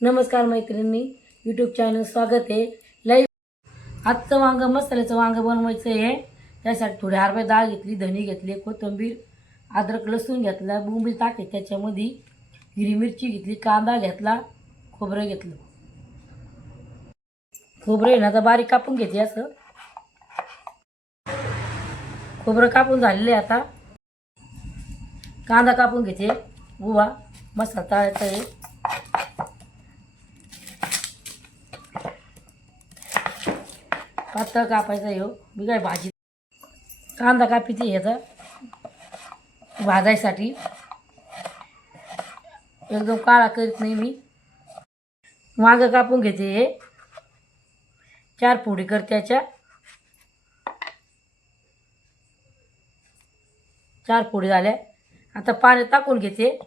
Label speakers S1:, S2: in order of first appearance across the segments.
S1: नमस्कार मैत्रिणी YouTube channel स्वागत आहे. लाईव्ह आजचं वांगं मसाल्याचं वांगं बनवायचं आहे. त्यासाठी थोडी हरभरा डाळ घेतली धनी घेतली कोथिंबीर अद्रक लसूण घेतला बुंबी टाकली त्याच्यामध्ये हिरी मिरची घेतली कांदा घेतला खोबरं घेतलं. खोबरं आहे ना आता बारीक कापून घेते असं. खोबरं कापून झालेलं आहे आता. कांदा कापून घेते उभा मसाला तळायचा आहे. पातळ कापायचा आहे हो. मी काय भाजी कांदा कापीते ह्याचा. भाजायसाठी. एकदम काळा करीत नाही मी. मागं कापून घेते हे. चार फोडी कर त्याच्या. चार फोडी झाल्या. आता पाणी टाकून घेते.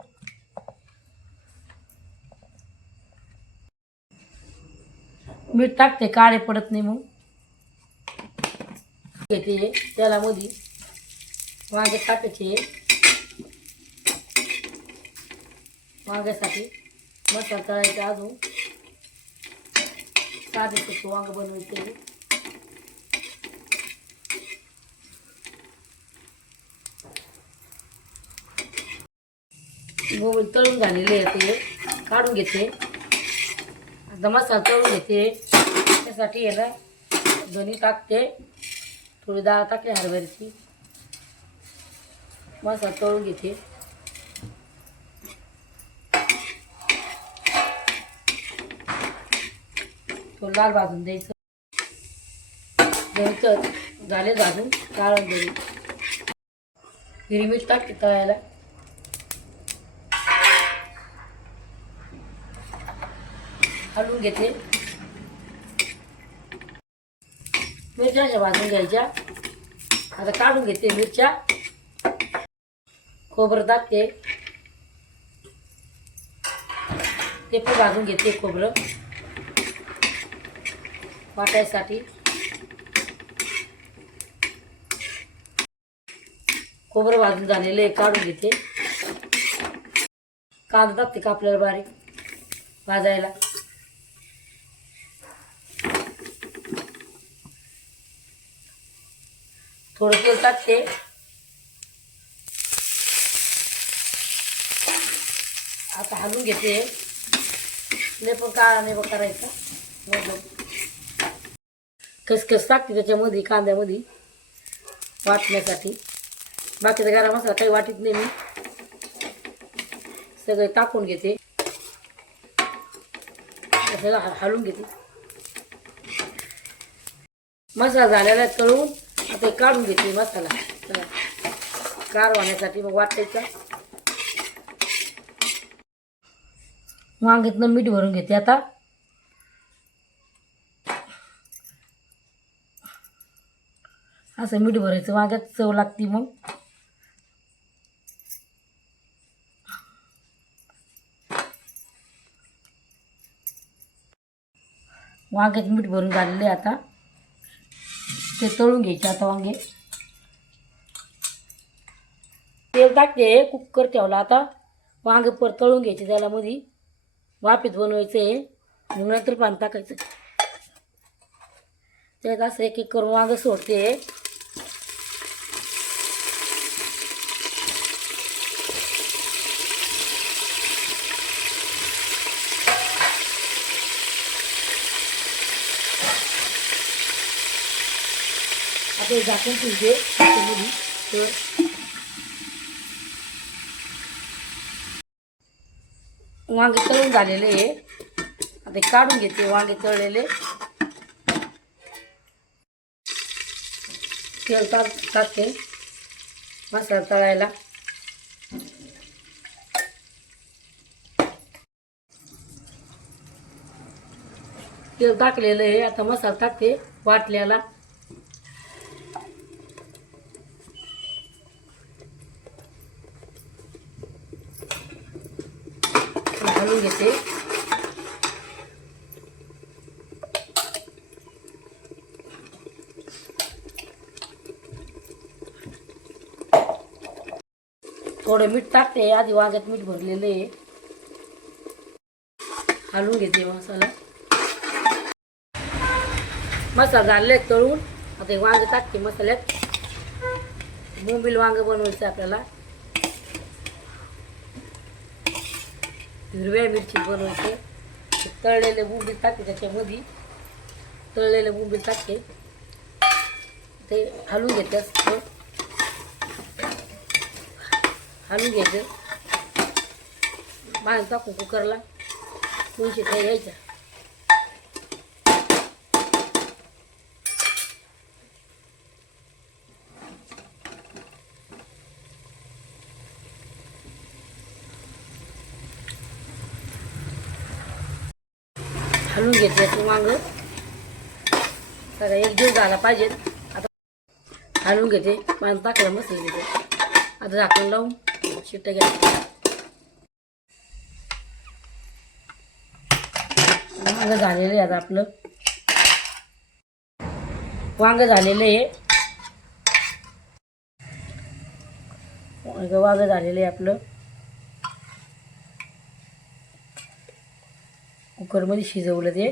S1: मीठ टाकते काळे पडत नाही मग घेते त्याला मध्ये वांगे टाकायचे वांग्यासाठी मसाला तळायचा अजून. साधे सोपं वांग बनवायचे मोबाईल तळून झालेले आहे ते काढून घेते. आता मसाला तळून घेते. त्यासाठी याला धनी टाकते. थोडी डाळ टाकली हरभऱ्याची. मसाला तळून घेते. थोडं लाल भाजून द्यायचं. द्यायचं झाले भाजून काळून दे हिरवी मीठ टाकते तळायला. हलवून घेते. मिरच्या भाजून घ्यायच्या. आता काढून घेते मिरच्या. खोबरं टाकते. ते पण भाजून घेते खोबरं. वाटायसाठी. खोबरं भाजून झालेलं आहे काढून घेते. कांदा टाकते का आपल्याला बारीक? भाजायला. थोडं तेल टाकते आता हलवून घेते. लय पण काळा नाही बघ करायचा. खसखस टाकते त्याच्यामध्ये कांद्यामध्ये. वाटण्यासाठी. बाकीचा गरम मसाला काही वाटीत नाही मी. सगळे टाकून घेते. सगळं हलवून घेते. मसाला झालेला आहे तळून. आता काढून घेते मसाला. चला. कार होण्यासाठी मग वाटायचा. वांग्यातनं मीठ भरून घेते आता. असं मीठ भरायचं. वांग्यात चव लागते मग. वांग्यात मीठ भरून झालेले आता. ते तळून घ्यायचे आता वांगे तेल टाकते कुकर ठेवला आता वांगे पर तळून घ्यायचे त्याला मध्ये वाफेत बनवायचं मग नंतर पाणी टाकायचं त्यात असं एक एक करून वांगं सोडते आता हे झाकून ठेवते तर वांगे तळून झालेले आहे आता काढून घेते वांगे तळलेले. तेल टाक टाकते मसाला तळायला. तेल टाकलेलं आहे आता मसाला टाकते वाटल्याला. घालून थोडं मीठ टाकते आधी वांग्यात मीठ भरलेलं आहे. हलवून घेते मसाला. मसाला झाले तळून. आता हे वांगे टाकते मसाल्यात. बोंबील वांग बनवायचं आपल्याला. हिरव्या मिरची बनवायचे तळलेले बुंबी टाकते त्याच्यामध्ये. तळलेले बुंबी टाकते. ते हलवून घेते हलवून घ्यायचं. बाहेर टाकू कुकरला. दोनशे काही घ्यायच्या. हलवून घेतलं ते वांग सगळं एक जीव झाला पाहिजे. आता हलवून घेते. पाणी टाकलं मस्त घेते आता झाकण लावून शिट्ट घ्या. वांग झालेलं आहे आता आपलं. वांग झालेलं आहे. वांग झालेलं आहे आपलं. कुकरमध्ये शिजवलं ते.